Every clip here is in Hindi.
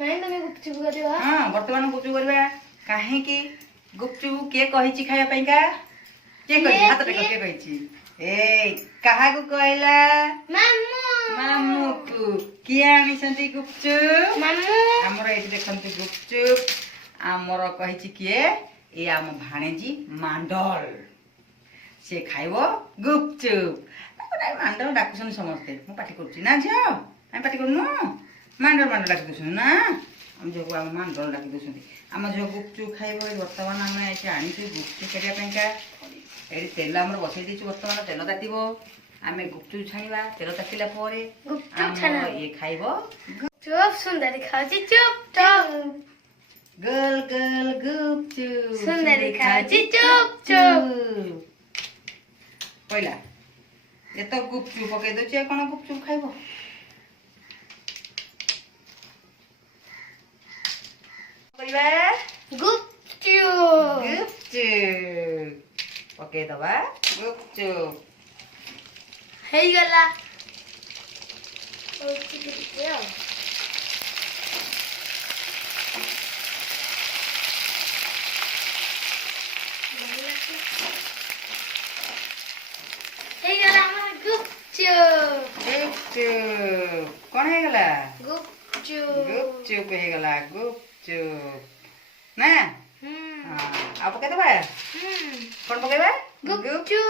हाँ बर्तमान गुपचुप करवा कहीं की गुपचुप किए कहिची खाया पाइका के कहि हाथ टेक के कहिची ए कहा को कहला मामू मामू को किए आनी संती गुपचुप मामू हमर एठी देखंती गुपचुप हमर कहिची किए ए आम भाणेजी मांडल से खाइबो गुपचुप ताको मांडल डाकुसन समस्ते मु पाटी करची ना झियो हम पाटी करनु मांडल मांडल डाकी दुसन ना हम जो आम मांडल डाकी दुसन आम जो गुपचुप खाइबो वर्तमान हम एठी आनी छी गुपचुप करिया पेंका एठी तेल हमर बसै दिछु वर्तमान तेल तातिबो आमे गुपचुप छानिबा तेल तातिला परे गुपचुप छाना ये खाइबो चुप सुंदरी खाउची चुप चुप गल गल गुपचुप सुंदरी खाउची चुप चुप पहिला ये तो गुपचुप पके दो चे कोन गुपचुप खाइबो परिवा गुपचुप गुपचुप पके दबा गुपचुप हे गला ओ चिकिया हे गला गुपचुप गुपचुप कोन हे गला गुपचुप गुपचुप हे गला गुपचुप ना हां आप पके दबा कोन पकेबा गुपचुप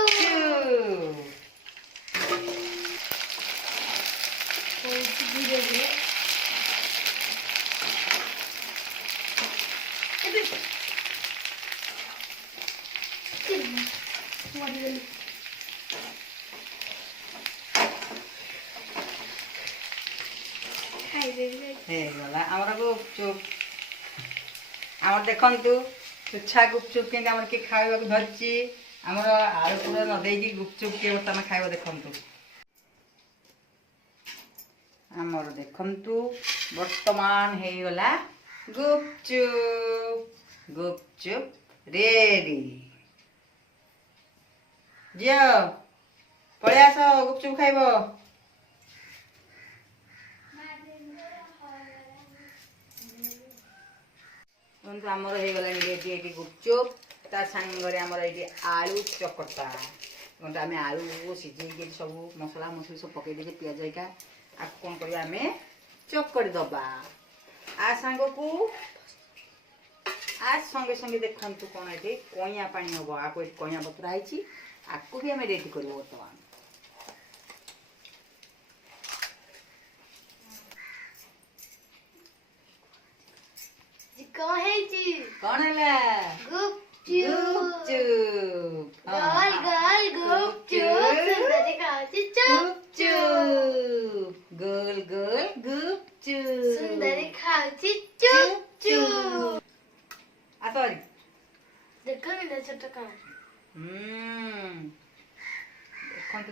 हे गला हमरा गुपचुप हमर देखंतु तुच्छा गुपचुप के हमर के खाइबा को धरची हमर आलू पूरा न देई की गुपचुप के बर्तन खाइबा देखंतु हमर देखंतु वर्तमान हे गला गुपचुप गुपचुप रेडी जियो पळे आसो गुपचुप खाइबो बंधु आमर हो गला रेडी गुपचुप तार सांगरे आमर ये आलू चकटा बंधु आम आलू सीझे सब मसला मसली सब पकई दे पिज हेका आ कौन करवा आम चकड़ी दबा आ सांग को आ संगे संगे देखु कौन ये कईया पानी हम आपको कईया बतुराई आपको भी आम रेडी कर बर्तमान कौन है गुपचुप गुपचुप गल गल गुपचुप सुंदरी खाउची चुप गुपचुप गोल गोल गुपचुप सुंदरी खाउची चुप चुप आ सॉरी देखो नि छोटा का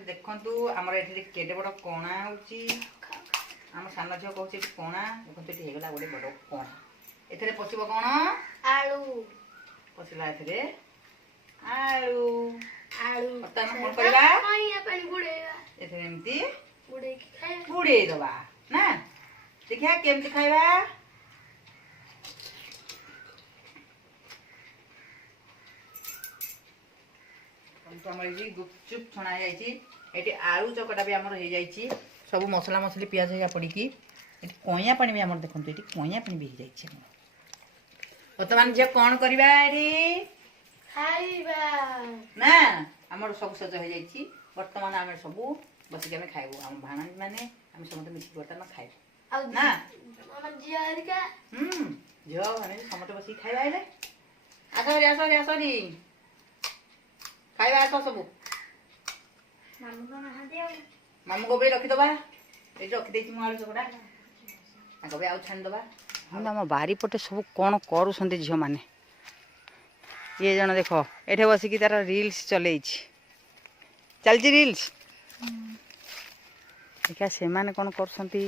देखंतु हमर एठी केडे बड़ कोणा होची हम सान झियो कहूची कोणा देखंतु एठी हेगला गोटे बड़ कोणा एथरे पसिबो कोन आलू पसिला एथरे आलू आलू तम कोन करबा कईया पानी बुड़ेगा एथरे एमती बुड़े की खाए बुड़े दबा ना देखिया केमती खाइबा तो हमर जी गुपचुप छणा जाईची एटी आलू चकटा भी हमर हे जाईची सब मसला मसली प्याज हेगा पड़ी की एटी कईया पानी भी हमर देखंतु एटी कईया पानी भी हे जाईची हमर वर्तमान जे कोन करबा एटी खाइबा ना हमर सब सज हो जाईची वर्तमान हम सब बसी के हम खाइबो हम भाणा माने हम समस्त मिसी वर्तमान खाइबो ना हमर जियार का जो हम समस्त बसी खाइबा आइले आसरी खाइबा आस सब मामू को नहा दियो मामू को भी रखी दबा ए रखी देछि मु आलू चकटा आ को भी आउ छान दबा हम हम बारी पटे सब कोन करू संते झियो माने ये जण देखो एठे बसी की तार रील्स चलेई छी चल जी रील्स देखा से माने कोन करसंती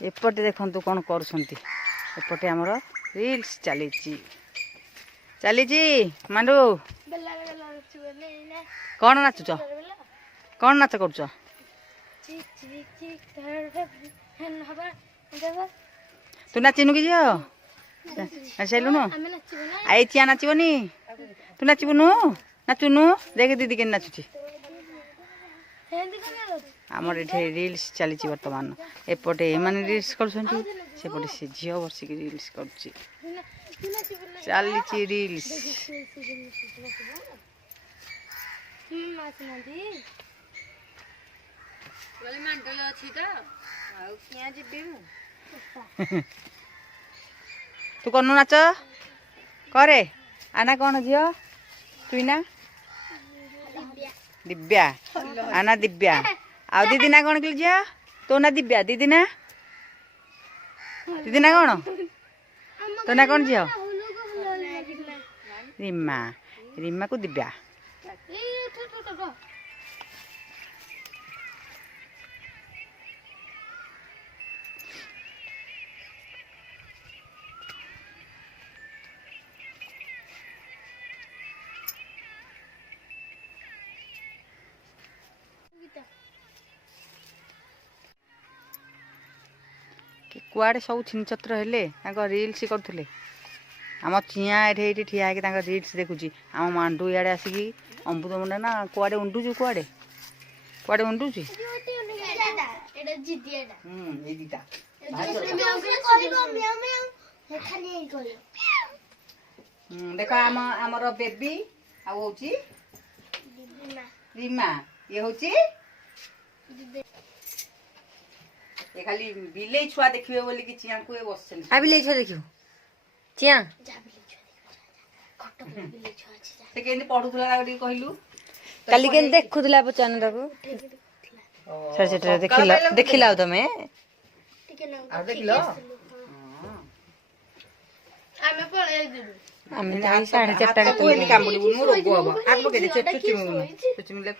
एपटे देखंतु कोन करसंती एपटे हमर रील्स चली मांडू बेला बेला चुले ना कौन नाचुच कौन नाच करुच चिक चिक चिक ତୁ ନାଚିନୁ କି ଝିଅ ନାଚିଲୁନୁ ଆମେ ନାଚିବୁ ନା ଆଇ ଚିଆ ନାଚିବନି ତୁ ନାଚିବୁନୁ ନାଚୁନୁ ଦେଖ ଦିଦି କେମିତି ନାଚୁଛି ସେମିତି କଣ କରୁଛୁ ଆମର ଏଠି ରିଲ୍ସ ଚାଲିଛି ବର୍ତ୍ତମାନ ଏପଟେ ଏମାନେ ରିଲ୍ସ କରୁଛନ୍ତି ସେପଟେ ସେ ଝିଅ ବସିକି ରିଲ୍ସ କରୁଛି ଚାଲିଛି ରିଲ୍ସ ଆସିନାହାନ୍ତି ଅଛି ତ ଆଉ କିଆଁ ଯିବି ମୁଁ ତୁ କରୁନୁ ନାଚ କରେ ଆନା କ'ଣ ଝିଅ ତୁଇ ନା ଦିବ୍ୟା ଆନା ଦିବ୍ୟା ଆଉ ଦିଦି ନା କ'ଣ କିଲ ଝିଅ ତୋ ନା ଦିବ୍ୟା ଦିଦି ନା କ'ଣ ତୋ ନା କ'ଣ ଝିଅ ରିମା ରିମାକୁ ଦିବ୍ୟା କୁଆଡ଼େ ସବୁ ଛିନଛତ୍ର ହେଲେ ତାଙ୍କ ରିଲ୍ସ କରୁଥିଲେ ଆମ ଚିଆଁ ଏଠି ଏଇଠି ଠିଆ ହେଇକି ତାଙ୍କ ରିଲ୍ସ ଦେଖୁଛି ଆମ ମାଣ୍ଡୁ ଇଆଡ଼େ ଆସିକି ଅମୃତଭଣ୍ଡା ନା କୁଆଡ଼େ ଉଣ୍ଡୁଛୁ କୁଆଡ଼େ ଉଣ୍ଡୁଛି ଏଇ ଦିଟା ଦେଖ ଆମର ବେବି ଆଉ ହଉଛି ରିମା ଇଏ ହଉଛି ଏ ଖାଲି ବିଲେଇ ଛୁଆ ଦେଖିବେ ବୋଲି କି ଚିଆଁକୁ ଏ ବସିଛନ୍ତି ଆ ବିଲେଇ ଛୁଆ ଦେଖିବୁ ଚିଆଁ ସେ କେମିତି ପଢୁଥିଲା ତାକୁ ଟିକେ କହିଲୁ କାଲି କେମିତି ଦେଖୁଥିଲା ପଚାରୁନ ତାକୁ ସେଟା ଦେଖିଲା ଆଉ ତମେ ଆଉ ଦେଖିଲ ଆମେ ପଳେଇ ଯିବୁ ଆମେ ତ 4:30 ତୁ ଏମିତି କାମୁଡ଼ିବୁନୁ ରୋଗ ହବ ଆଗ ପକେଇ ଦେ ଚୁଚୁମିଲେ